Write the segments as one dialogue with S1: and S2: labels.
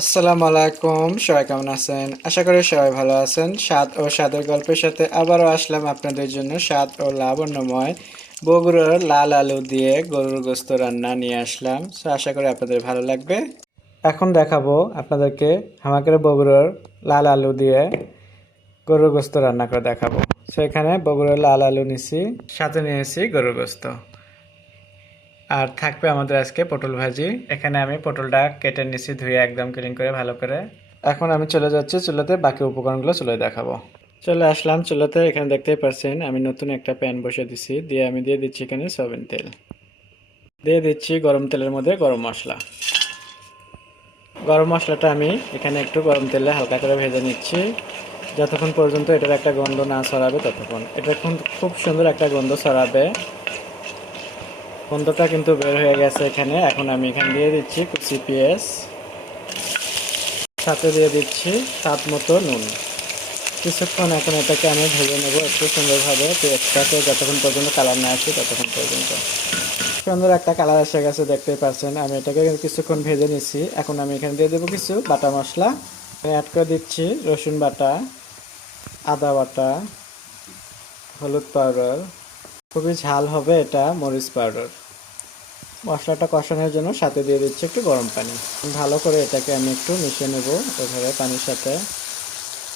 S1: আসসালামু আলাইকুম, সবাই কেমন আছেন? আশা করি সবাই ভালো আছেন। স্বাদ ও স্বাদের গল্পের সাথে আবারও আসলাম আপনাদের জন্য স্বাদ ও লাবণ্যময় বগুড়ার লাল আলু দিয়ে গরুর গোস্ত রান্না নিয়ে আসলাম। সো আশা করি আপনাদের ভালো লাগবে। এখন দেখাবো আপনাদেরকে হামাকের বগুড়ার লাল আলু দিয়ে গরুর গোস্ত রান্না করে দেখাবো। সো এখানে বগুড়ার লাল আলু নিছি, সাথে নিয়েছি গরুর গোস্ত। আর থাকবে আমাদের আজকে পটল ভাজি। এখানে আমি পটলটা কেটে নিছি, ধুয়ে একদম ক্লিন করে, ভালো করে। এখন আমি চলে যাচ্ছি চুলাতে, বাকি উপকরণগুলো চুলে দেখাবো। চলে আসলাম চুলাতে, এখানে দেখতেই পাচ্ছেন আমি নতুন একটা প্যান বসে দিছি। দিয়ে আমি দিয়ে দিচ্ছি এখানে সয়াবিন তেল। দিয়ে দিচ্ছি গরম তেলের মধ্যে গরম মশলা। গরম মশলাটা আমি এখানে একটু গরম তেলে হালকা করে ভেজে নিচ্ছি। যতক্ষণ পর্যন্ত এটার একটা গন্ধ না ছড়াবে, ততক্ষণ। এটা খুব সুন্দর একটা গন্ধ ছড়াবে। গন্ধটা কিন্তু বের হয়ে গেছে এখানে। এখন আমি এখানে দিয়ে দিচ্ছি কুচি পেঁয়াজ। সাথে দিয়ে দিচ্ছি স্বাদ মতো নুন। কিছুক্ষণ এখন এটাকে আমি ভেজে নেব একটু সুন্দরভাবে পেঁয়াজটাকে যতক্ষণ পর্যন্ত কালার না আসে ততক্ষণ পর্যন্ত। সুন্দর একটা কালার এসে গেছে, দেখতেই পাচ্ছেন। আমি এটাকে কিছুক্ষণ ভেজে নিচ্ছি। এখন আমি এখানে দিয়ে দেবো কিছু বাটা মশলা। অ্যাড করে দিচ্ছি রসুন বাটা, আদা বাটা, হলুদ পাউডার। খুবই ঝাল হবে এটা মরিচ পাউডার। মশলাটা কষানোর জন্য সাথে দিয়ে দিচ্ছি একটু গরম পানি। ভালো করে এটাকে আমি একটু মিশিয়ে নেব ওইভাবে পানির সাথে।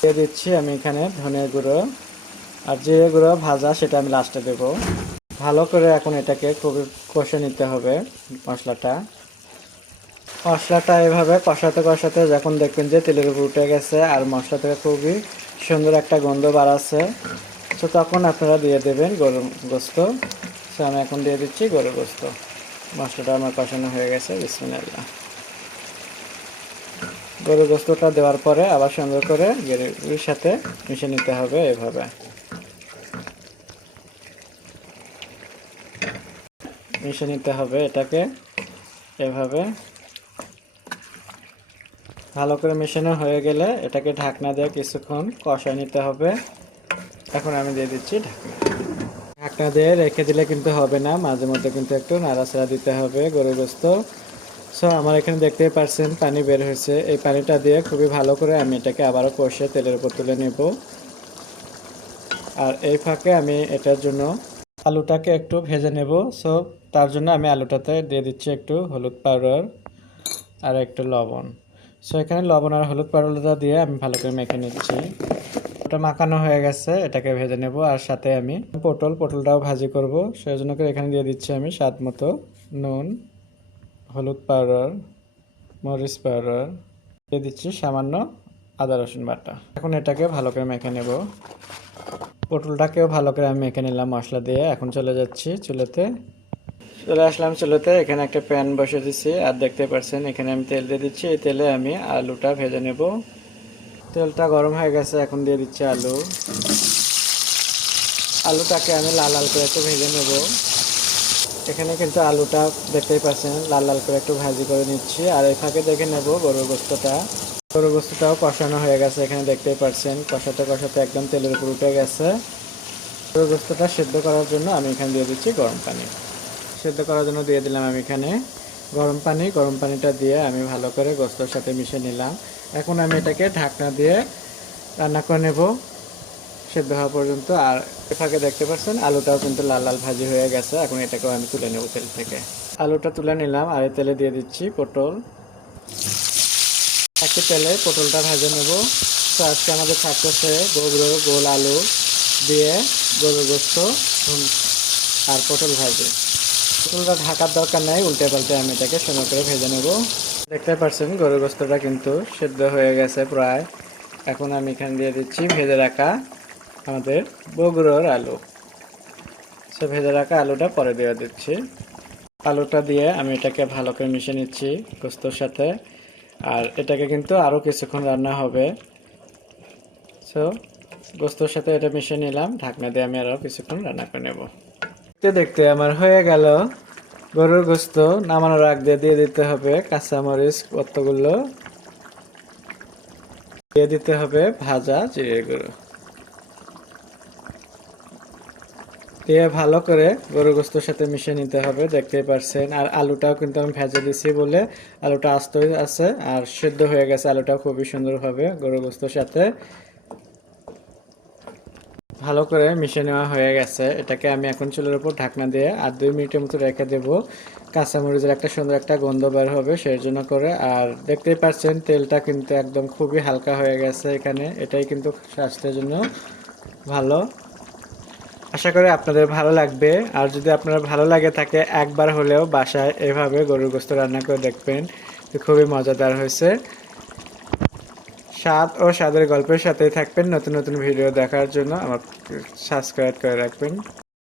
S1: দিয়ে দিচ্ছি আমি এখানে ধনে গুঁড়ো। আর জিরে গুঁড়ো ভাজা সেটা আমি লাস্টে দেব। ভালো করে এখন এটাকে খুবই কষে নিতে হবে মশলাটা। মশলাটা এভাবে কষাতে কষাতে যখন দেখবেন যে তেলের উপর উঠে গেছে আর মশলা থেকে খুবই সুন্দর একটা গন্ধ বাড়াচ্ছে তো তখন আপনারা দিয়ে দেবেন গরম গোস্ত। সো আমি এখন দিয়ে দিচ্ছি গরু গোস্ত। মশলাটা আমার কষানো হয়ে গেছে, বিসমিল্লাহ। গরু গোস্তটা দেওয়ার পরে আবার সুন্দর করে গ্রেভির সাথে মিশে নিতে হবে এভাবে। মিশে নিতে হবে এটাকে এভাবে। ভালো করে মেশানো হয়ে গেলে এটাকে ঢাকনা দিয়ে কিছুক্ষণ কষায় নিতে হবে। এখন আমি দিয়ে দিচ্ছি ঢাকনা। ঢাকনা দিয়ে রেখে দিলে কিন্তু হবে না, মাঝে মধ্যে কিন্তু একটু নাড়াচাড়া দিতে হবে গরু সো আমার এখানে দেখতেই পারছেন, পানি বের হয়েছে। এই পানিটা দিয়ে খুবই ভালো করে আমি এটাকে আবারও কষে তেলের উপর তুলে নেব। আর এই ফাঁকে আমি এটার জন্য আলুটাকে একটু ভেজে নেব। সো তার জন্য আমি আলুটাতে দিয়ে দিচ্ছি একটু হলুদ পাউডার আর একটু লবণ। সো এখানে লবণ আর হলুদ পাউডারটা দিয়ে আমি ভালো করে মেখে নিচ্ছি। ওটা মাখানো হয়ে গেছে, এটাকে ভেজে নেব আর সাথে আমি পটল, পটলটাও ভাজি করব। সেই জন্য করে এখানে দিয়ে দিচ্ছি আমি স্বাদ মতো নুন, হলুদ পাউডার, মরিচ পাউডার, দিয়ে দিচ্ছি সামান্য আদা রসুন বাটা। এখন এটাকে ভালো করে মেখে নেব। পটলটাকেও ভালো করে আমি মেখে নিলাম মশলা দিয়ে। এখন চলে যাচ্ছি চুলোতে। চলে আসলাম চুলোতে। এখানে একটা প্যান বসে দিচ্ছি আর দেখতে পাচ্ছেন, এখানে আমি তেল দিয়ে দিচ্ছি। এই তেলে আমি আলুটা ভেজে নেব। তেলটা গরম হয়ে গেছে, এখন দিয়ে দিচ্ছি আলু। আলুটাকে আমি লাল লাল করে একটু ভেজে নেব। এখানে কিন্তু আলুটা দেখতেই পাচ্ছেন, লাল লাল করে একটু ভাজি করে নিচ্ছি। আর এই ফাঁকে দেখে নেব গরুর গোস্তটা। গরুর গোস্তটাও কষানো হয়ে গেছে, এখানে দেখতেই পাচ্ছেন, কষাতে কষাতে একদম তেলের উপর উঠে গেছে। গরুর গোস্তটা সেদ্ধ করার জন্য আমি এখানে দিয়ে দিচ্ছি গরম পানি। সেদ্ধ করার জন্য দিয়ে দিলাম আমি এখানে গরম পানি, গরম পানিটা দিয়ে আমি ভালো করে গোস্তর সাথে মিশে নিলাম। এখন আমি এটাকে ঢাকনা দিয়ে রান্না করে নেব। সেদ্ধ হওয়া পর্যন্ত। আর এ ফাঁকে দেখতে পাচ্ছেন, আলুটাও কিন্তু লাল লাল ভাজি হয়ে গেছে। এখন এটাকেও আমি তুলে নেব তেল থেকে। আলুটা তুলে নিলাম। আর এই তেলে দিয়ে দিচ্ছি পটল। একই তেলে পটলটা ভাজে নেব। তো আজকে আমাদের থাকতেছে গোবর গোল আলু দিয়ে গরুর গোস্ত আর পটল ভাজি। পটলটা ঢাকার দরকার নাই, উল্টে পাল্টে আমি এটাকে সুন্দর করে ভেজে নেব। দেখতে পাচ্ছেন, গরুর গোস্তটা কিন্তু সেদ্ধ হয়ে গেছে প্রায়। এখন আমি এখানে দিয়ে দিচ্ছি ভেজে রাখা আমাদের বগুড়োর আলু। সে ভেজে রাখা আলুটা পরে দিয়ে দিচ্ছি। আলুটা দিয়ে আমি এটাকে ভালো করে মিশিয়ে নিচ্ছি গোস্তর সাথে। আর এটাকে কিন্তু আরও কিছুক্ষণ রান্না হবে। সো গোস্তর সাথে এটা মিশিয়ে নিলাম, ঢাকনা দিয়ে আমি আরও কিছুক্ষণ রান্না করে নেব। দেখতে দেখতে আমার হয়ে গেল। গরুর গোস্ত নামানোর আগ দিয়ে দিয়ে দিতে হবে, কাঁচামরিচ, কতগুলো? দিয়ে দিতে হবে ভাজা জিরে গুঁড়ো। দিয়ে ভালো করে গরু গোস্তর সাথে মিশিয়ে নিতে হবে, দেখতেই পারছেন। আর আলুটাও কিন্তু আমি ভেজে দিছি বলে আলুটা আস্তই আছে, আর সেদ্ধ হয়ে গেছে, আলুটাও খুবই সুন্দর হবে গরু গোস্তর সাথে। ভালো করে মিশিয়ে নেওয়া হয়ে গেছে। এটাকে আমি এখন চুলের উপর ঢাকনা দিয়ে আর দুই মিনিটের মতো রেখে দেব। কাঁচামরিচের একটা সুন্দর একটা গন্ধ বের হবে সেই জন্য করে। আর দেখতেই পাচ্ছেন, তেলটা কিন্তু একদম খুবই হালকা হয়ে গেছে এখানে। এটাই কিন্তু স্বাস্থ্যের জন্য ভালো। আশা করি আপনাদের ভালো লাগবে। আর যদি আপনার ভালো লাগে থাকে, একবার হলেও বাসায় এভাবে গরুর গোস্ত রান্না করে দেখবেন। খুবই মজাদার হয়েছে। স্বাদ ও স্বাদের গল্পের সাথেই থাকবেন। নতুন নতুন ভিডিও দেখার জন্য আমার সাবস্ক্রাইব করে রাখবেন।